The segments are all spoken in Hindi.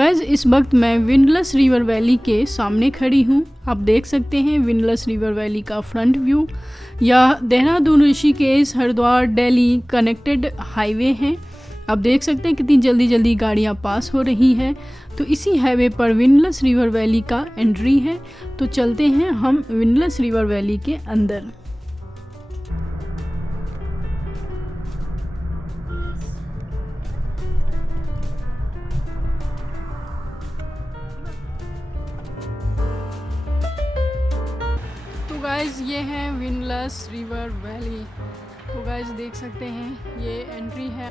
गाइज इस वक्त मैं विंडलेस रिवर वैली के सामने खड़ी हूँ। आप देख सकते हैं विंडलेस रिवर वैली का फ्रंट व्यू। यह देहरादून, ऋषिकेश, हरिद्वार, दिल्ली कनेक्टेड हाईवे है। आप देख सकते हैं कितनी जल्दी जल्दी गाड़ियाँ पास हो रही हैं। तो इसी हाईवे पर विंडलेस रिवर वैली का एंट्री है। तो चलते हैं हम विंडलेस रिवर वैली के अंदर। गाइज ये है विंडलेस रिवर वैली। तो गाइज देख सकते हैं ये एंट्री है।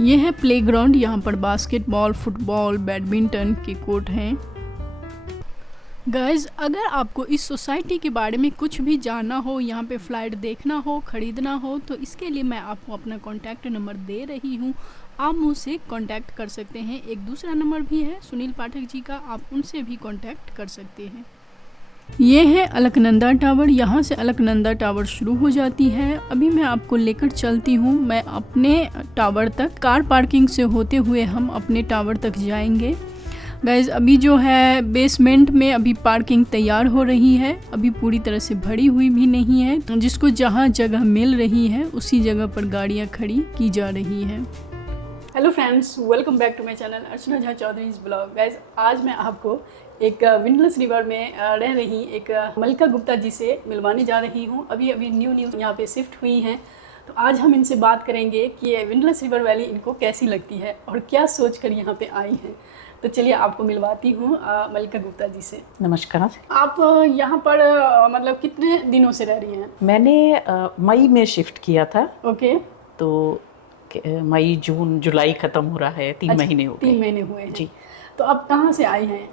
ये है प्लेग्राउंड। यहाँ पर बास्केटबॉल, फुटबॉल, बैडमिंटन के कोर्ट हैं। गाइज अगर आपको इस सोसाइटी के बारे में कुछ भी जानना हो, यहाँ पे फ्लाइट देखना हो, ख़रीदना हो, तो इसके लिए मैं आपको अपना कॉन्टैक्ट नंबर दे रही हूँ। आप मुझसे कांटेक्ट कर सकते हैं। एक दूसरा नंबर भी है सुनील पाठक जी का, आप उनसे भी कांटेक्ट कर सकते हैं। ये है अलकनंदा टावर। यहाँ से अलकनंदा टावर शुरू हो जाती है। अभी मैं आपको लेकर चलती हूँ मैं अपने टावर तक। कार पार्किंग से होते हुए हम अपने टावर तक जाएंगे। गाइज अभी जो है बेसमेंट में अभी पार्किंग तैयार हो रही है, अभी पूरी तरह से भरी हुई भी नहीं है। जिसको जहाँ जगह मिल रही है उसी जगह पर गाड़ियाँ खड़ी की जा रही हैं। Hello friends, welcome back to my channel Archana Jha Chaudhary's blog. Guys आज मैं आपको एक विंडलेस रिवर में रह रही एक मल्लिका गुप्ता जी से मिलवाने जा रही हूँ। अभी न्यू यहाँ पे शिफ्ट हुई हैं। तो आज हम इनसे बात करेंगे कि ये विंडलेस रिवर वैली इनको कैसी लगती है और क्या सोच कर यहाँ पे आई हैं। तो चलिए आपको मिलवाती हूँ मल्लिका गुप्ता जी से। नमस्कार। आप यहाँ पर मतलब कितने दिनों से रह रही हैं? मैंने मई में शिफ्ट किया था। ओके। तो मई, जून, जुलाई ख़त्म हो रहा है, 3 महीने हो गए। 3 महीने हुए हैं जी। तो आप कहाँ से आई हैं?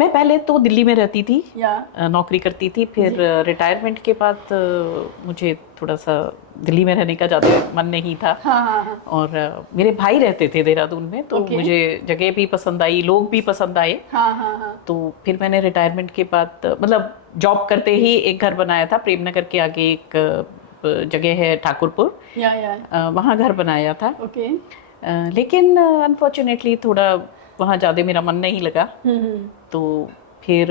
मैं पहले तो दिल्ली में रहती थी, या नौकरी करती थी। फिर रिटायरमेंट के बाद मुझे थोड़ा सा दिल्ली में रहने का ज़्यादा मन नहीं था। हाँ। और मेरे भाई रहते थे देहरादून में, तो मुझे जगह भी पसंद आई, लोग भी पसंद आए। हाँ। तो फिर मैंने रिटायरमेंट के बाद मतलब जॉब करते ही एक घर बनाया था प्रेमनगर के आगे। एक जगह है ठाकुरपुर, वहाँ घर बनाया था। ओके। लेकिन अनफॉर्चुनेटली थोड़ा वहाँ ज़्यादा मेरा मन नहीं लगा। तो फिर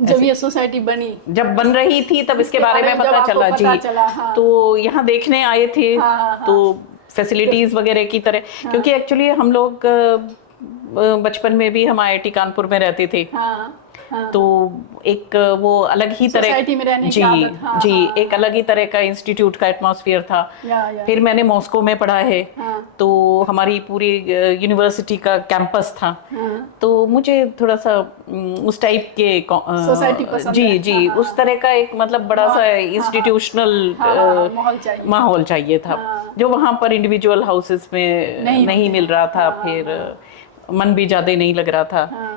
जब ये सोसाइटी बनी, जब बन रही थी तब इसके बारे में पता चला जी। हाँ। तो यहाँ देखने आए थे। हाँ। तो फैसिलिटीज़ वगैरह की तरह, क्योंकि एक्चुअली हम लोग बचपन में भी हम IIT कानपुर में रहते थे। हाँ। तो एक वो अलग ही तरह सोसाइटी में रहने की आदत। जी, एक अलग ही तरह का इंस्टीट्यूट का एटमॉस्फेयर था। फिर मैंने मॉस्को में पढ़ा है। तो हमारी पूरी यूनिवर्सिटी का कैंपस था। तो मुझे थोड़ा सा उस टाइप के सोसाइटी पसंद है। जी, उस तरह का एक मतलब बड़ा सा इंस्टीट्यूशनल माहौल चाहिए था, जो वहाँ पर इंडिविजुअल हाउसेस में नहीं मिल रहा था। फिर मन भी ज़्यादा नहीं लग रहा था।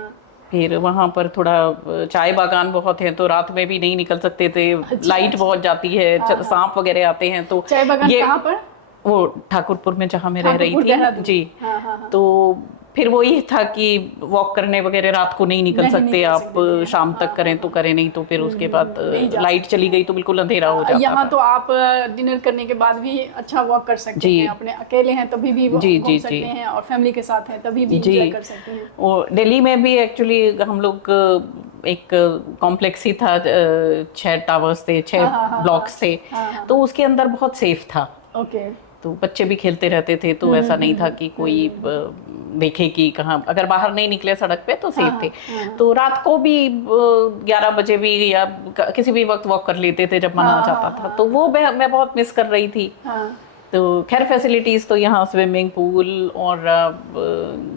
फिर वहाँ पर थोड़ा चाय बागान बहुत है, तो रात में भी नहीं निकल सकते थे। लाइट बहुत जाती है, सांप वगैरह आते हैं। तो चाय बागान कहाँ पर? वो ठाकुरपुर में जहाँ मैं रह रही थी जी। तो फिर वही था कि वॉक करने वगैरह रात को नहीं निकल सकते आप। शाम तक करें तो करें, नहीं तो फिर उसके बाद लाइट चली गई तो बिल्कुल अंधेरा हो जाता। यहाँ तो आप डिनर करने के बाद भी अच्छा वॉक कर सकते हैं। अपने अकेले हैं तभी भी घूम सकते हैं, और फैमिली के साथ हैं तभी भी एंजॉय कर सकते हैं। और दिल्ली में भी एक्चुअली हम लोग एक कॉम्प्लेक्स ही था, 6 टावर्स थे, 6 ब्लॉक्स थे। तो उसके अंदर बहुत सेफ था। ओके। तो बच्चे भी खेलते रहते थे, तो ऐसा नहीं था कि कोई देखे कि कहाँ, अगर बाहर नहीं निकले सड़क पे तो सेफ थे। तो रात को भी 11 बजे भी या किसी भी वक्त वॉक कर लेते थे जब मन आ जाता था। तो वो मैं बहुत मिस कर रही थी। तो खैर फैसिलिटीज़ तो यहाँ स्विमिंग पूल और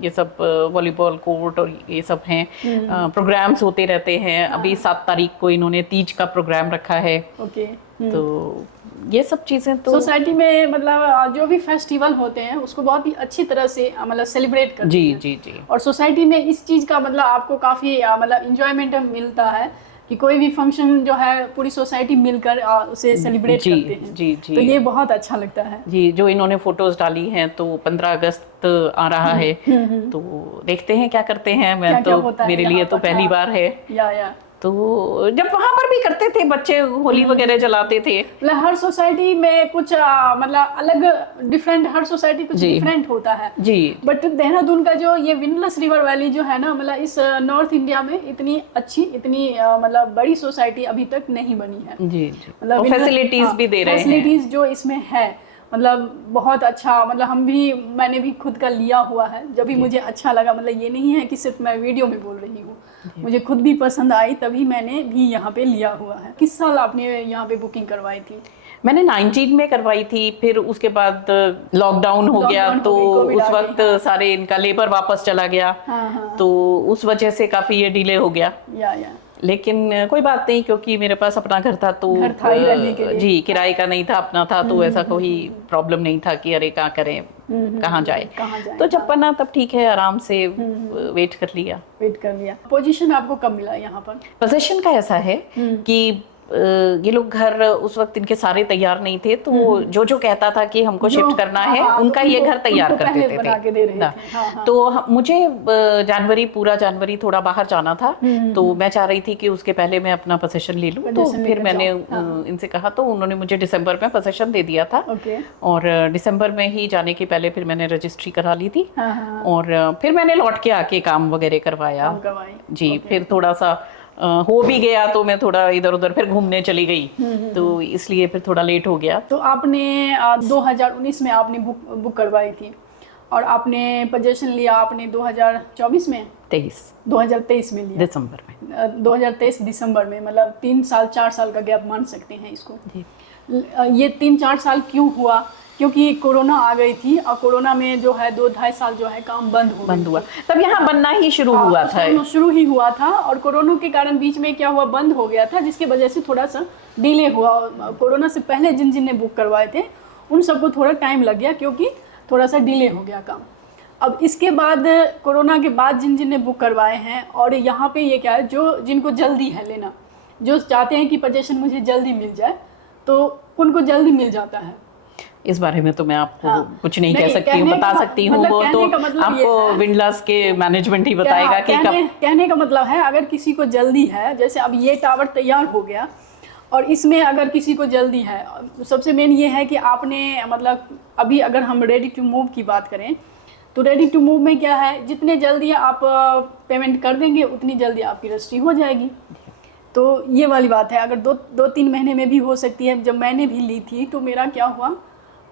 ये सब वॉलीबॉल कोर्ट और ये सब हैं। प्रोग्राम्स होते रहते हैं। अभी 7 तारीख को इन्होंने तीज का प्रोग्राम रखा है। ओके। तो ये सब चीज़ें तो सोसाइटी में मतलब जो भी फेस्टिवल होते हैं उसको बहुत ही अच्छी तरह से मतलब सेलिब्रेट करते हैं। जी। और सोसाइटी में इस चीज़ का मतलब आपको काफ़ी मतलब इंजॉयमेंट मिलता है कि कोई भी फंक्शन जो है पूरी सोसाइटी मिलकर उसे सेलिब्रेट करते हैं। जी। तो ये बहुत अच्छा लगता है जी। जो इन्होंने फोटोज डाली हैं, तो 15 अगस्त आ रहा है। तो देखते हैं क्या करते हैं। मैं तो मेरे लिए तो पहली बार है। या तो जब वहां पर भी करते थे बच्चे, होली वगैरह जलाते थे। मतलब हर सोसाइटी में कुछ मतलब अलग डिफरेंट, हर सोसाइटी कुछ डिफरेंट होता है जी। बट देहरादून का जो ये विंडलेस रिवर वैली जो है ना, मतलब इस नॉर्थ इंडिया में इतनी अच्छी, इतनी मतलब बड़ी सोसाइटी अभी तक नहीं बनी है। जी जी, मतलब फैसिलिटीज भी दे रहे हैं, फैसिलिटीज जो इसमें है मतलब बहुत अच्छा। मतलब मैंने भी खुद का लिया हुआ है, जब भी मुझे अच्छा लगा, मतलब ये नहीं है कि सिर्फ मैं वीडियो में बोल रही हूँ, मुझे खुद भी पसंद आई तभी मैंने भी यहाँ पे लिया हुआ है। किस साल आपने यहाँ पे बुकिंग करवाई थी? मैंने 19 में करवाई थी, फिर उसके बाद लॉकडाउन हो गया तो उस वक्त सारे इनका लेबर वापस चला गया, तो उस वजह से काफी ये डिले हो गया। लेकिन कोई बात नहीं, क्योंकि मेरे पास अपना घर था तो घर था ही रहने के लिए। जी, किराए का नहीं था, अपना था, तो ऐसा कोई प्रॉब्लम नहीं था कि अरे क्या करें, कहाँ जाए। तो जब बना तब ठीक है, आराम से वेट कर लिया। पोजीशन आपको कब मिला यहाँ पर? पोजीशन का ऐसा है कि ये लोग घर उस वक्त इनके सारे तैयार नहीं थे, तो जो जो कहता था कि हमको शिफ्ट करना है, उनका ये घर तैयार कर देते थे। तो मुझे पूरा जनवरी थोड़ा बाहर जाना था, तो मैं चाह रही थी कि उसके पहले मैं अपना पोजीशन ले लूं। तो फिर मैंने इनसे कहा, तो उन्होंने मुझे दिसंबर में पोजीशन दे दिया था, और दिसंबर में ही जाने के पहले फिर मैंने रजिस्ट्री करा ली थी, और फिर मैंने लौट के आके काम वगैरह करवाया जी। फिर थोड़ा सा हो भी गया तो मैं थोड़ा इधर उधर फिर घूमने चली गई, तो इसलिए फिर थोड़ा लेट हो गया। तो आपने 2019 में आपने बुक करवाई थी, और आपने पोजीशन लिया आपने 2024 में 2023 में लिया, दिसंबर में, 2023 दिसंबर में। मतलब 3 साल 4 साल का गैप मान सकते हैं इसको। ये 3-4 साल क्यों हुआ? क्योंकि कोरोना आ गई थी, और कोरोना में जो है 2-2.5 साल जो है काम बंद हुआ, तब यहाँ बनना ही शुरू हुआ था, और कोरोना के कारण बीच में क्या हुआ, बंद हो गया था, जिसकी वजह से थोड़ा सा डिले हुआ। कोरोना से पहले जिन जिन ने बुक करवाए थे उन सबको थोड़ा टाइम लग गया, क्योंकि थोड़ा सा डिले हो गया काम। अब इसके बाद कोरोना के बाद जिन जिन ने बुक करवाए हैं, और यहाँ पे ये क्या है, जो जिनको जल्दी है लेना, जो चाहते हैं कि पोजीशन मुझे जल्दी मिल जाए, तो उनको जल्दी मिल जाता है। इस बारे में तो मैं आपको कुछ नहीं कह सकती हूँ, बता सकती हूँ वो तो आपको विंडलास के मैनेजमेंट ही बताएगा कि कहने का मतलब है, अगर किसी को जल्दी है, जैसे अब ये टावर तैयार हो गया, और इसमें अगर किसी को जल्दी है, सबसे मेन ये है कि आपने मतलब अभी अगर हम रेडी टू मूव की बात करें, तो रेडी टू मूव में क्या है, जितने जल्दी आप पेमेंट कर देंगे उतनी जल्दी आपकी रजिस्ट्री हो जाएगी। तो ये वाली बात है। अगर 2-3 महीने में भी हो सकती है। जब मैंने भी ली थी तो मेरा क्या हुआ,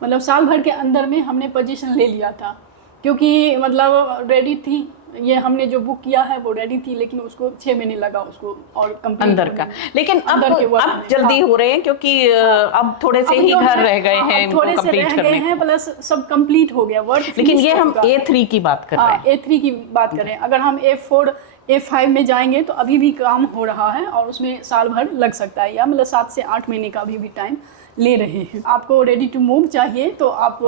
मतलब साल भर के अंदर में हमने पोजीशन ले लिया था, क्योंकि मतलब रेडी थी, ये हमने जो बुक किया है वो रेडी थी, लेकिन उसको 6 महीने लगा उसको और कंप्लीट अंदर का। लेकिन अब जल्दी हो रहे हैं, क्योंकि अब थोड़े से ही घर रह गए हैं इनको कंप्लीट करने हैं, प्लस सब कंप्लीट हो गया वर्क। लेकिन ये हम A3 की बात कर रहे हैं, A3 की बात करें। अगर हम A4 A5 में जाएंगे तो अभी भी काम हो रहा है, और उसमें साल भर लग सकता है, या मतलब 7 से 8 महीने का अभी भी टाइम ले रहे हैं। आपको रेडी टू मूव चाहिए तो आप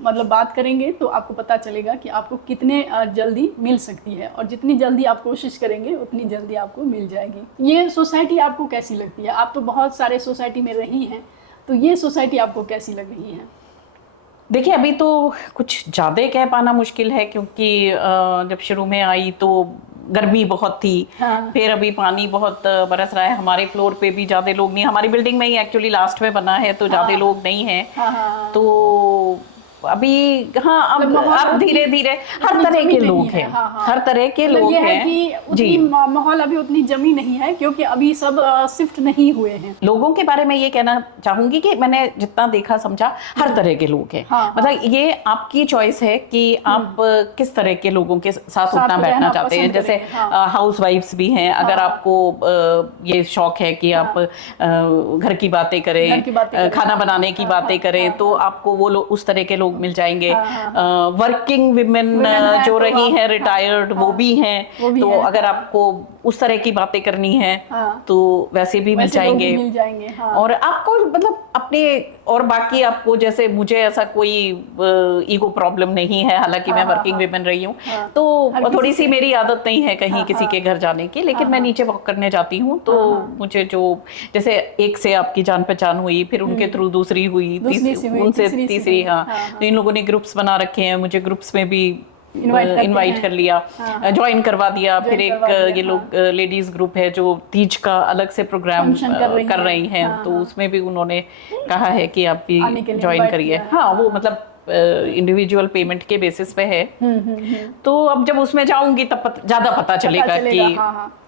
मतलब बात करेंगे तो आपको पता चलेगा कि आपको कितने जल्दी मिल सकती है, और जितनी जल्दी आप कोशिश करेंगे उतनी जल्दी आपको मिल जाएगी। ये सोसाइटी आपको कैसी लगती है? आप तो बहुत सारे सोसाइटी में रही हैं, तो ये सोसाइटी आपको कैसी लग रही है? देखिए, अभी तो कुछ ज़्यादा कह पाना मुश्किल है, क्योंकि जब शुरू में आई तो गर्मी बहुत थी। हाँ। फिर अभी पानी बहुत बरस रहा है, हमारे फ्लोर पे भी ज़्यादा लोग नहीं, हमारी बिल्डिंग में ही एक्चुअली लास्ट में बना है, तो ज़्यादा लोग नहीं हैं। हाँ। तो अभी अब धीरे धीरे हर तरह के लोग हैं, हर तरह के लोग हैं जी। माहौल अभी उतनी जमी नहीं है, क्योंकि अभी सब शिफ्ट नहीं हुए हैं। लोगों के बारे में ये कहना चाहूंगी कि मैंने जितना देखा समझा, हर तरह के लोग हैं। मतलब ये आपकी चॉइस है कि आप किस तरह के लोगों के साथ उठना बैठना चाहते हैं। जैसे हाउस वाइफ्स भी हैं, अगर आपको ये शौक है कि आप घर की बातें करें, खाना बनाने की बातें करें, तो आपको वो लोग उस तरह के लोग मिल जाएंगे। वर्किंग विमेन जो रही हैं रिटायर्ड, वो भी हैं, तो अगर आपको उस तरह की बातें करनी है तो वैसे भी मिल जाएंगे। और आपको मतलब अपने, और बाकी आपको, जैसे मुझे ऐसा कोई ईगो प्रॉब्लम नहीं है, हालांकि मैं वर्किंग विमेन रही हूँ, तो थोड़ी सी मेरी आदत नहीं है कहीं किसी के घर जाने की, लेकिन मैं नीचे वॉक करने जाती हूँ, तो मुझे जो जैसे एक से आपकी जान पहचान हुई, फिर उनके थ्रू दूसरी हुई, उनसे तीसरी। हाँ, तो इन लोगों ने ग्रुप्स बना रखे हैं, मुझे ग्रुप्स में भी इनवाइट कर लिया, ज्वाइन करवा दिया। फिर एक ये लोग लेडीज ग्रुप है जो तीज का अलग से प्रोग्राम कर रही हैं, तो उसमें भी उन्होंने कहा है कि आप भी ज्वाइन करिए। हाँ, वो मतलब इंडिविजुअल पेमेंट के बेसिस पे है। तो अब जब उसमें जाऊंगी तब ज्यादा पता चलेगा कि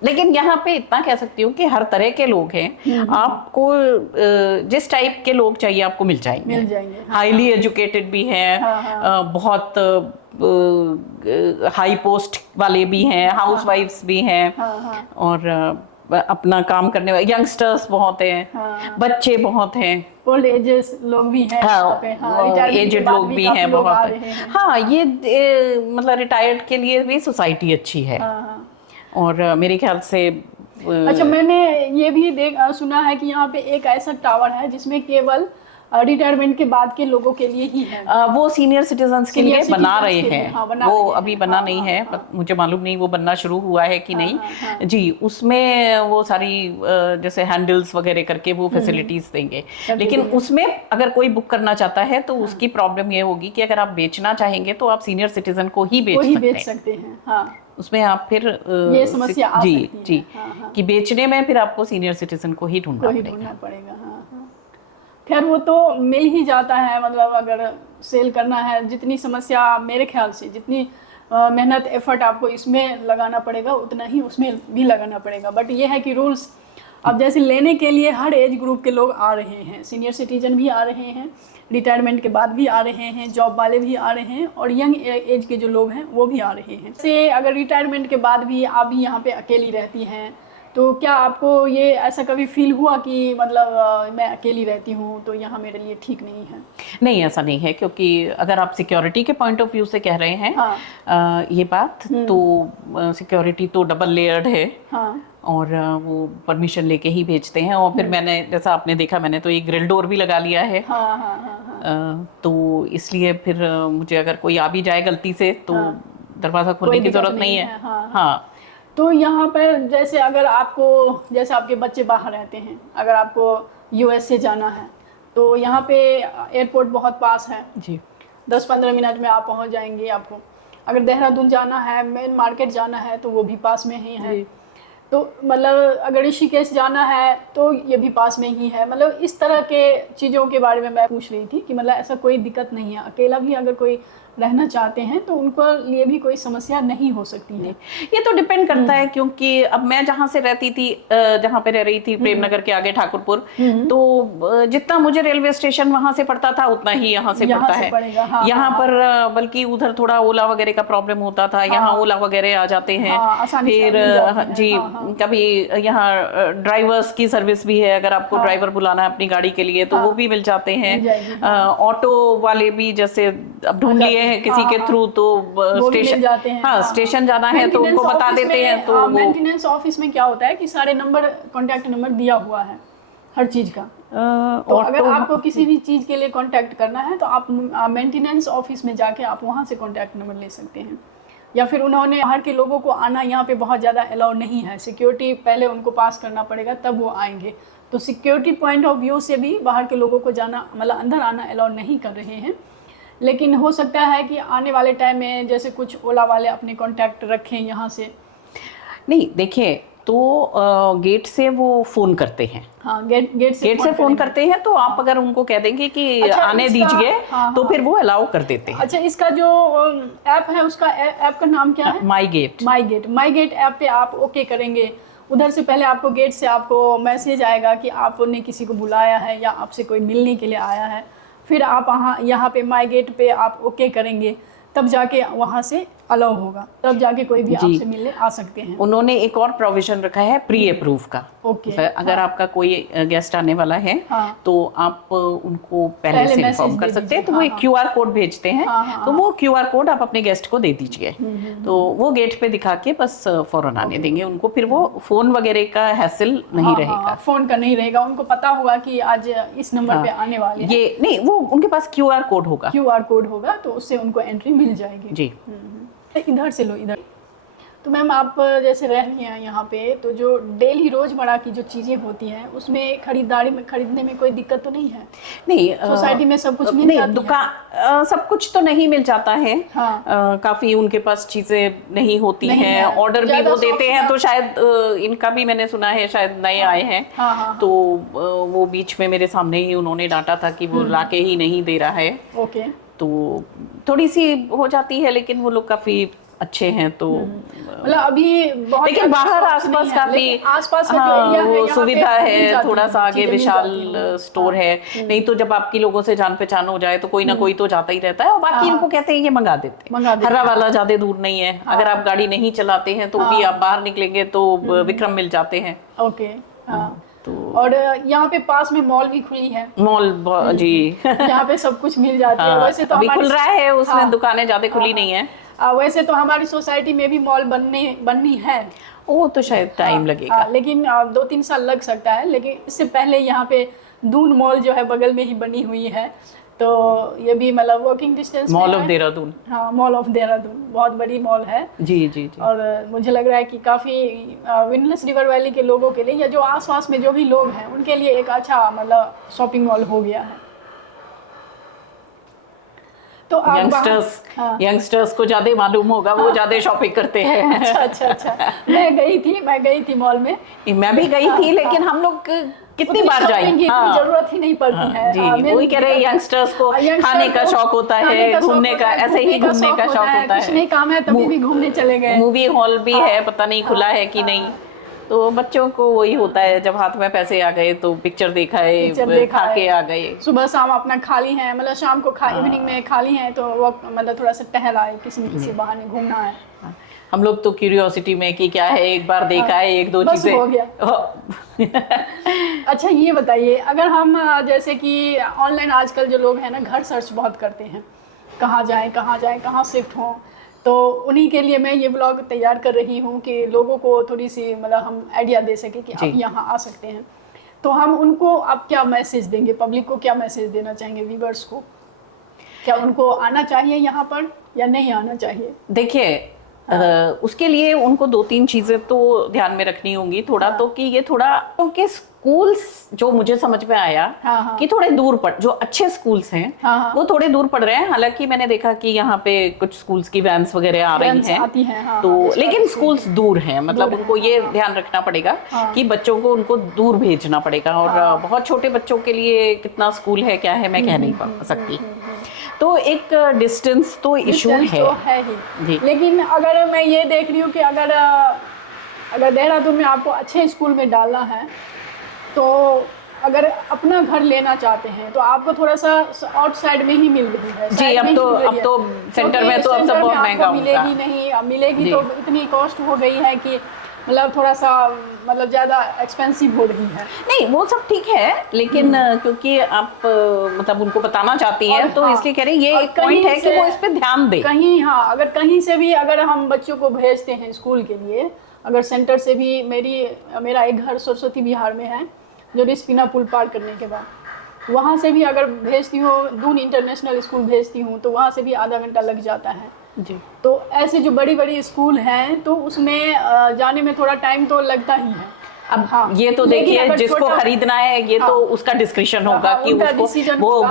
लेकिन यहाँ पे इतना कह सकती हूँ कि हर तरह के लोग हैं। आपको जिस टाइप के लोग चाहिए आपको मिल जाएंगे। हाईली एजुकेटेड भी हैं, बहुत हाई पोस्ट वाले भी हैं, हाउस वाइफ्स भी हैं, और अपना काम करने वाले यंगस्टर्स बहुत हैं, बच्चे बहुत हैं, ओल्ड एजेस लोग भी हैं, एजेड लोग भी हैं बहुत। हाँ, ये मतलब रिटायर्ड के लिए भी सोसाइटी अच्छी है। और मेरे ख्याल से अच्छा, मैंने ये भी सुना है कि यहाँ पे एक ऐसा टावर है जिसमें केवल रिटायरमेंट के बाद के लोगों के लिए ही है। वो सीनियर सिटीजन्स के लिए बना रहे हैं। वो अभी बना नहीं है, मुझे मालूम नहीं वो बनना शुरू हुआ है कि नहीं। जी, उसमें वो सारी जैसे हैंडल्स वगैरह करके वो फैसिलिटीज देंगे। लेकिन उसमें अगर कोई बुक करना चाहता है तो उसकी प्रॉब्लम ये होगी कि अगर आप बेचना चाहेंगे तो आप सीनियर सिटीजन को ही बेच सकते हैं। उसमें आप फिर ये समस्या आ सकती है कि बेचने में फिर आपको सीनियर सिटीजन को ही ढूंढना पड़ेगा। खैर, वो तो मिल ही जाता है, मतलब अगर सेल करना है, जितनी समस्या मेरे ख्याल से जितनी मेहनत एफर्ट आपको इसमें लगाना पड़ेगा उतना ही उसमें भी लगाना पड़ेगा। बट ये है कि रूल्स अब जैसे लेने के लिए हर एज ग्रुप के लोग आ रहे हैं, सीनियर सिटीजन भी आ रहे हैं, रिटायरमेंट के बाद भी आ रहे हैं, जॉब वाले भी आ रहे हैं, और यंग एज के जो लोग हैं वो भी आ रहे हैं। से अगर रिटायरमेंट के बाद भी आप भी यहाँ पे अकेली रहती हैं, तो क्या आपको ये ऐसा कभी फील हुआ कि मतलब मैं अकेली रहती हूँ तो यहाँ मेरे लिए ठीक नहीं है? नहीं, ऐसा नहीं है, क्योंकि अगर आप सिक्योरिटी के पॉइंट ऑफ व्यू से कह रहे हैं ये बात, तो सिक्योरिटी तो डबल लेयर्ड है। और वो परमिशन लेके ही भेजते हैं। और फिर मैंने, जैसा आपने देखा, मैंने तो एक ग्रिल डोर भी लगा लिया है। तो इसलिए फिर मुझे अगर कोई आ भी जाए गलती से तो दरवाजा खोलने की जरूरत नहीं है। हाँ, तो यहाँ पर जैसे अगर आपको, जैसे आपके बच्चे बाहर रहते हैं, अगर आपको यूएस से जाना है तो यहाँ पे एयरपोर्ट बहुत पास है जी, 10-15 मिनट में आप पहुँच जाएंगे। आपको अगर देहरादून जाना है, मेन मार्केट जाना है, तो वो भी पास में ही है। तो मतलब अगर ऋषिकेश जाना है तो ये भी पास में ही है। मतलब इस तरह के चीज़ों के बारे में मैं पूछ रही थी कि मतलब ऐसा कोई दिक्कत नहीं है, अकेला भी अगर कोई रहना चाहते हैं तो उनको लिए भी कोई समस्या नहीं हो सकती है। ये तो डिपेंड करता है, क्योंकि अब मैं जहाँ से रहती थी, जहाँ पे रह रही थी प्रेमनगर के आगे ठाकुरपुर, तो जितना मुझे रेलवे स्टेशन वहां से पड़ता था उतना ही यहाँ से पड़ता है। यहाँ पर बल्कि उधर थोड़ा ओला वगैरह का प्रॉब्लम होता था, यहाँ ओला वगैरह आ जाते हैं। फिर जी, कभी यहाँ ड्राइवर्स की सर्विस भी है, अगर आपको ड्राइवर बुलाना है अपनी गाड़ी के लिए तो वो भी मिल जाते हैं। ऑटो वाले भी जैसे अब ढूंढ लिए हैं किसी के थ्रू, तो स्टेशन जाते हैं। हाँ, स्टेशन जाना है तो उनको बता देते हैं। तो मेंटेनेंस ऑफिस में क्या होता है कि सारे नंबर, कॉन्टैक्ट नंबर दिया हुआ है हर चीज का। तो अगर आपको किसी भी चीज के लिए कांटेक्ट करना है तो आप मेंटेनेंस ऑफिस में जाके आप वहां से कांटेक्ट नंबर ले सकते हैं। या फिर उन्होंने बाहर के लोगों को आना यहाँ पे बहुत ज़्यादा अलाउ नहीं है, सिक्योरिटी पहले उनको पास करना पड़ेगा तब वो आएंगे। तो सिक्योरिटी पॉइंट ऑफ व्यू से भी बाहर के लोगों को जाना, मतलब अंदर आना अलाउ नहीं कर रहे हैं। लेकिन हो सकता है कि आने वाले टाइम में जैसे कुछ ओला वाले अपने कांटेक्ट रखें यहाँ से। नहीं, देखिए, तो गेट से वो फ़ोन करते हैं। हाँ, गेट से फ़ोन करते हैं, तो आप अगर उनको कह देंगे कि आने दीजिए, तो फिर वो अलाउ कर देते हैं। अच्छा, इसका जो ऐप है, उसका ऐप का नाम क्या है? माई गेट ऐप पे आप ओके करेंगे। उधर से पहले आपको गेट से आपको मैसेज आएगा कि आपने किसी को बुलाया है या आपसे कोई मिलने के लिए आया है। फिर आप यहाँ पे माई गेट पे आप ओके करेंगे, तब जाके वहाँ से अलाउ होगा, तब जाके कोई भी आपसे मिलने आ सकते हैं। उन्होंने एक और प्रोविजन रखा है प्री अप्रूव का। अगर आपका कोई गेस्ट आने वाला है तो आप उनको पहले से इन्फॉर्म कर सकते हैं। तो वो एक QR कोड भेजते हैं, तो वो QR कोड आप अपने गेस्ट को दे दीजिए, तो वो गेट पे दिखा के बस फौरन आने देंगे उनको। फिर वो फोन वगैरह का हैसल नहीं रहेगा, फोन का नहीं रहेगा। उनको पता होगा कि आज इस नंबर पे आने वाले हैं। ये नहीं, वो उनके पास QR कोड होगा, तो उससे उनको एंट्री मिल जाएगी। जी, इधर से लो, इधर। तो मैम आप जैसे रह रही हैं यहाँ पे, तो जो डेली रोजमर्रा की जो चीज़ें होती हैं उसमें खरीदने में कोई दिक्कत तो नहीं है? नहीं, सोसाइटी में सब कुछ मिल नहीं, जाती है? दुकान सब कुछ तो नहीं मिल जाता है। हाँ। काफी उनके पास चीजें नहीं होती नहीं हैं, है। ऑर्डर भी ज़्यादा वो देते हैं, तो शॉप्स शायद इनका भी मैंने सुना है शायद नए आए हैं। हाँ, हाँ, तो वो बीच में मेरे सामने ही उन्होंने डांटा था कि वो लाके ही नहीं दे रहा है। ओके। तो थोड़ी सी हो जाती है, लेकिन वो लोग काफी अच्छे हैं। तो मतलब अभी बहुत लेकिन ज़्यादा बाहर शॉप्स नहीं आसपास है, काफी लेकिन आसपास का जो हाँ एरिया है वो यहाँ पे सुविधा मिल है, जाती थोड़ा हैं, सा आगे चीज़ें मिल विशाल जाती हैं। स्टोर है। नहीं तो जब आपकी लोगों से जान पहचान हो जाए तो कोई ना कोई तो जाता ही रहता है, और बाकी इनको कहते हैं ये मंगा देते मंगा हैं। देते हर्रा वाला ज्यादा दूर नहीं है, अगर आप गाड़ी नहीं चलाते हैं तो भी आप बाहर निकलेंगे तो विक्रम मिल जाते हैं। ओके। हाँ। तो और यहाँ पे पास में मॉल भी खुली है, मॉल जी यहाँ पे सब कुछ मिल जाती है। हाँ, वैसे तो अभी हमारी खुल रहा है, उसमें हाँ, दुकानें ज्यादा खुली नहीं है। वैसे तो हमारी सोसाइटी में भी मॉल बननी है। वो तो शायद टाइम लगेगा। लेकिन 2-3 साल लग सकता है, लेकिन इससे पहले यहाँ पे दून मॉल जो है बगल में ही बनी हुई है, तो ये भी मतलब वॉकिंग डिस्टेंस में मॉल ऑफ है। देहरादून। हाँ, मॉल ऑफ देहरादून बहुत बड़ी मॉल है। जी जी जी। और मुझे लग रहा है कि काफ़ी विंडलेस रिवर वैली के लोगों के लिए, या जो आसपास में जो भी लोग हैं उनके लिए एक अच्छा मतलब शॉपिंग मॉल हो गया है। तो आप यंगस्टर्स को ज्यादा मालूम होगा, वो ज्यादा शॉपिंग करते हैं। अच्छा। मैं गई थी मॉल में। मैं भी गई थी, लेकिन हम लोग कितनी बार जाए, इतनी जरूरत ही नहीं पड़ती है। जी वही कह रहे हैं, यंगस्टर्स को खाने का शौक होता है, घूमने का, ऐसे ही घूमने का शौक होता है। कुछ नहीं काम है तभी भी घूमने चले गए। मूवी हॉल भी है, पता नहीं खुला है कि नहीं। तो बच्चों को वही होता है, जब हाथ में पैसे आ गए तो पिक्चर देखा है, खा के आ गए। सुबह शाम अपना खाली है, मतलब शाम को इवनिंग में खाली है तो वो मतलब थोड़ा सा टहल आए, किसी न किसी बहाने घूमना है। हम लोग तो क्यूरियोसिटी में कि क्या है, एक बार देखा है, एक दो चीजें हो गया। अच्छा ये बताइए, अगर हम जैसे कि ऑनलाइन आजकल जो लोग हैं ना, घर सर्च बहुत करते हैं, कहाँ जाएं कहाँ शिफ्ट हों, तो उन्हीं के लिए मैं ये ब्लॉग तैयार कर रही हूँ कि लोगों को थोड़ी सी मतलब हम आइडिया दे सके कि आप यहाँ आ सकते हैं। तो हम उनको आप क्या मैसेज देंगे, पब्लिक को क्या मैसेज देना चाहेंगे, व्यूअर्स को? क्या उनको आना चाहिए यहाँ पर या नहीं आना चाहिए? देखिए, उसके लिए उनको 2-3 चीजें तो ध्यान में रखनी होंगी थोड़ा। तो कि ये थोड़ा उनके स्कूल्स जो मुझे समझ में आया कि थोड़े दूर पड़, जो अच्छे स्कूल्स हैं वो थोड़े दूर पड़ रहे हैं। हालांकि मैंने देखा कि यहाँ पे कुछ स्कूल्स की वैन्स वगैरह आ रही हैं, तो लेकिन स्कूल्स दूर हैं, मतलब उनको ये ध्यान रखना पड़ेगा कि बच्चों को उनको दूर भेजना पड़ेगा। और बहुत छोटे बच्चों के लिए कितना स्कूल है क्या है मैं कह नहीं सकती, तो एक डिस्टेंस तो इशू है। तो है ही। लेकिन अगर मैं ये देख रही हूँ कि अगर देहरादून में आपको अच्छे स्कूल में डालना है, तो अगर अपना घर लेना चाहते हैं तो आपको थोड़ा सा आउटसाइड में ही मिल रही है। जी, अब तो सेंटर में तो अब सब बहुत महंगा होगा। मिलेगी तो इतनी कॉस्ट हो गई है कि मतलब थोड़ा सा मतलब ज़्यादा एक्सपेंसिव हो रही है। नहीं वो सब ठीक है, लेकिन क्योंकि आप मतलब उनको बताना चाहती हैं तो इसलिए कह रहे हैं, ये एक पॉइंट है कि वो इस पे ध्यान दें। अगर कहीं से भी अगर हम बच्चों को भेजते हैं स्कूल के लिए, अगर सेंटर से भी, मेरा एक घर सरस्वती विहार में है जो रिस्पीना पुल पार करने के बाद, वहाँ से भी अगर भेजती हूँ, दून इंटरनेशनल स्कूल भेजती हूँ, तो वहाँ से भी आधा घंटा लग जाता है जी। तो ऐसे जो बड़ी बड़ी स्कूल हैं तो उसमें जाने में थोड़ा टाइम तो लगता ही है। अब ये तो देखिए, जिसको खरीदना है ये तो उसका डिस्क्रिप्शन होगा कि उसको वो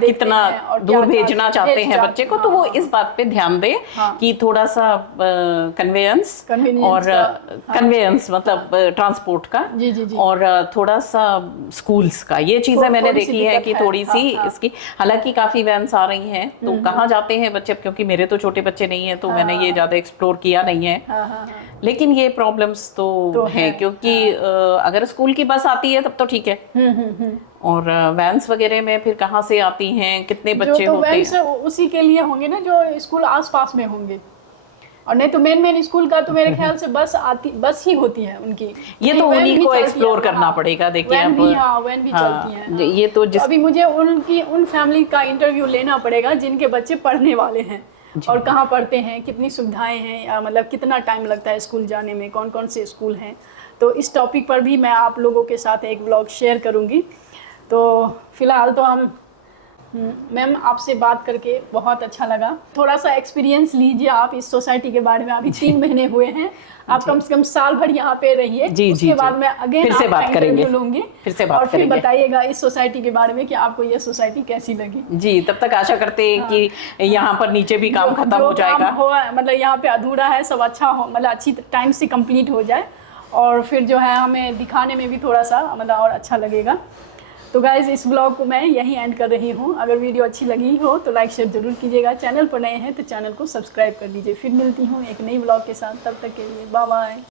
कितना दूर भेजना चाहते हैं बच्चे को, तो वो इस बात पे ध्यान दे कि थोड़ा सा कन्वेंस और कन्वेंस मतलब ट्रांसपोर्ट का, और थोड़ा सा स्कूल्स का, ये चीजें मैंने देखी है कि थोड़ी सी इसकी। हालांकि काफी वैन्स आ रही हैं, तो कहाँ जाते हैं बच्चे, क्योंकि मेरे तो छोटे बच्चे नहीं है तो मैंने ये ज्यादा एक्सप्लोर किया नहीं है। लेकिन ये प्रॉब्लम्स तो हैं, क्योंकि अगर स्कूल की बस आती है तब तो ठीक है, और वैन्स वगैरह में फिर कहाँ से आती हैं, कितने बच्चे होते हैं, उसी के लिए होंगे ना जो स्कूल आसपास में होंगे, और नहीं तो मेन स्कूल का तो मेरे ख्याल से बस ही होती है उनकी। ये तो उन्हीं को एक्सप्लोर करना पड़ेगा। देखिए वैन भी चलती है। ये तो अभी मुझे उन फैमिली का इंटरव्यू लेना पड़ेगा जिनके बच्चे पढ़ने वाले हैं और कहाँ पढ़ते हैं, कितनी सुविधाएं हैं, मतलब कितना टाइम लगता है स्कूल जाने में, कौन कौन से स्कूल हैं। तो इस टॉपिक पर भी मैं आप लोगों के साथ एक ब्लॉग शेयर करूंगी। तो फिलहाल तो हम मैम आपसे बात करके बहुत अच्छा लगा। थोड़ा सा एक्सपीरियंस लीजिए आप इस सोसाइटी के बारे में। अभी 3 महीने हुए हैं, आप कम से कम साल भर यहाँ पे रहिए। उसके बाद मैं अगेन आपका इंटरव्यू लूंगी, फिर से बात और फिर करेंगे। बताइएगा इस सोसाइटी के बारे में कि आपको ये सोसाइटी कैसी लगी। जी, तब तक आशा करते हैं कि यहाँ पर नीचे भी काम खत्म हो जाएगा, मतलब यहाँ पे अधूरा है सब अच्छा हो, मतलब अच्छी टाइम से कंप्लीट हो जाए, और फिर जो है हमें दिखाने में भी थोड़ा सा मतलब और अच्छा लगेगा। तो गाइज़ इस ब्लॉग को मैं यहीं एंड कर रही हूँ। अगर वीडियो अच्छी लगी हो तो लाइक शेयर जरूर कीजिएगा। चैनल पर नए हैं तो चैनल को सब्सक्राइब कर लीजिए। फिर मिलती हूँ एक नई ब्लॉग के साथ, तब तक के लिए बाय बाय।